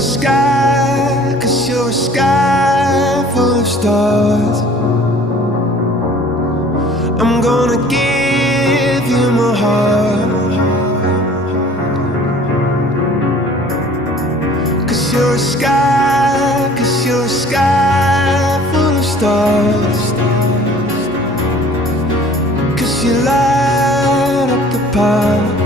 a sky, 'cause you're a sky full of stars. I'm gonna give you my heart, 'cause you're a sky, 'cause you're a sky full of stars. 'Cause you light up the path.